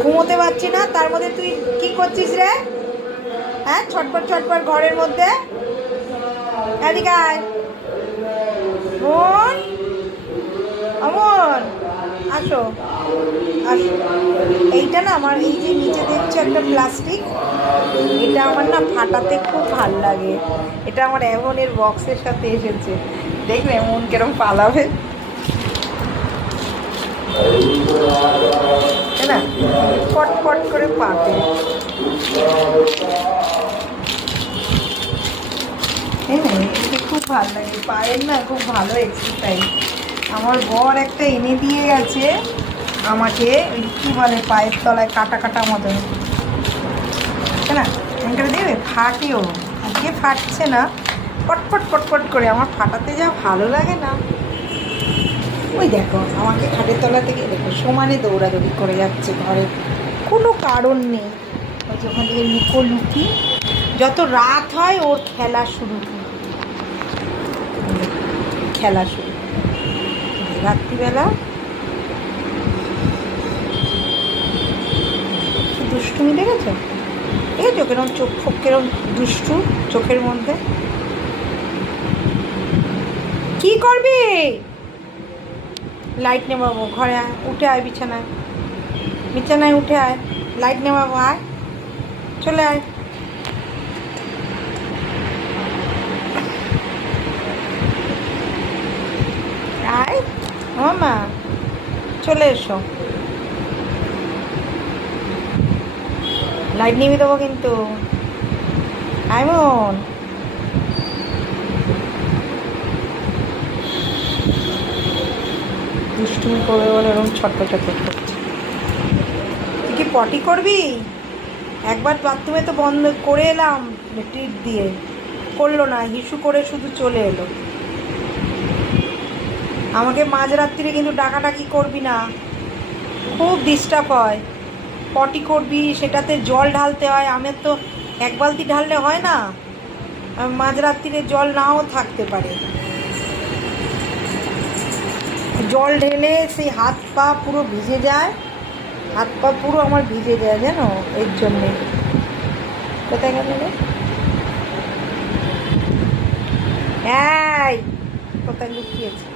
ঘুমোতে পারছি না, তার মধ্যে তুই কি করছিস রে? হ্যাঁ, ছটপট ছটপট ঘরের মধ্যে। এদিকে আয় মন, অমন, আসো আসো। এইটা না আমার, এই যে নিচে দেখছো একটা প্লাস্টিক, এটা আমার না ফাটাতে খুব ভাল লাগে। এটা আমার এমনের বক্সের সাথে এসেছে, দেখবে এমন কেরম পালাবে না, পট করে পাতে। হ্যাঁ, এটা খুব ভালো লাগে, পায়ের না খুব ভালো এক্সারসাইজ। আমার বর একটা এনে দিয়ে গেছে আমাকে, ওই কী বলে পায়ের তলায় কাটা কাটা মতন, না এখানকার দেবে ফাটেও, আজকে ফাটছে না, পটপট করে। আমার ফাটাতে যা ভালো লাগে না। ওই দেখো আমাকে খাটের তলা থেকে দেখো সমানে দৌড়াদৌড়ি করে যাচ্ছে ঘরে, কোনো কারণ নেই। ওই যে ওখান থেকে লুকি, যত রাত হয় ওর খেলা শুরু, রাত্রিবেলা দুষ্টুমি দেখেছো কেরম চোখ ফোক কেরম দুষ্টু চোখের মধ্যে। কি করবি? লাইট নেবাবো, ঘরে আয়, উঠে আয়, বিছানায় উঠে আয়, লাইট নেবাবো, আয়, চলে আয়। আয় মামা, চলে এসো, লাইট নিবি দেবো কিন্তু। আয় মন, দুষ্টুমি করবে বলে এরকম ছটপট করছে। তুই কি পটি করবি? একবার বাথরুমে তো বন্ধ করে এলাম টিপ দিয়ে, করলো না, হিসু করে শুধু চলে এলো। আমাকে মাঝরাত্রিরে কিন্তু ডাকাডাকি করবি না, খুব ডিস্টার্ব হয়। পটি করবি, সেটাতে জল ঢালতে হয়, আমার তো এক বালতি ঢাললে হয় না, মাঝরাত্রিরে জল নাও থাকতে পারে। জল ঢেলে সেই হাত পা পুরো ভিজে যায়, হাত পা পুরো আমার ভিজে যায় জানো, এর জন্যে। কোথায় গেল রে? এই কোথায় লুকিয়েছে?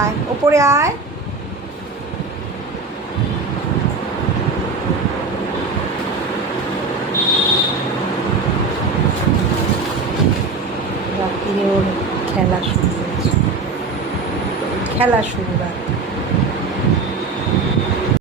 আয় ওপরে আয়। রাত্রিরে ওর খেলা শুরু হয়েছে, রাত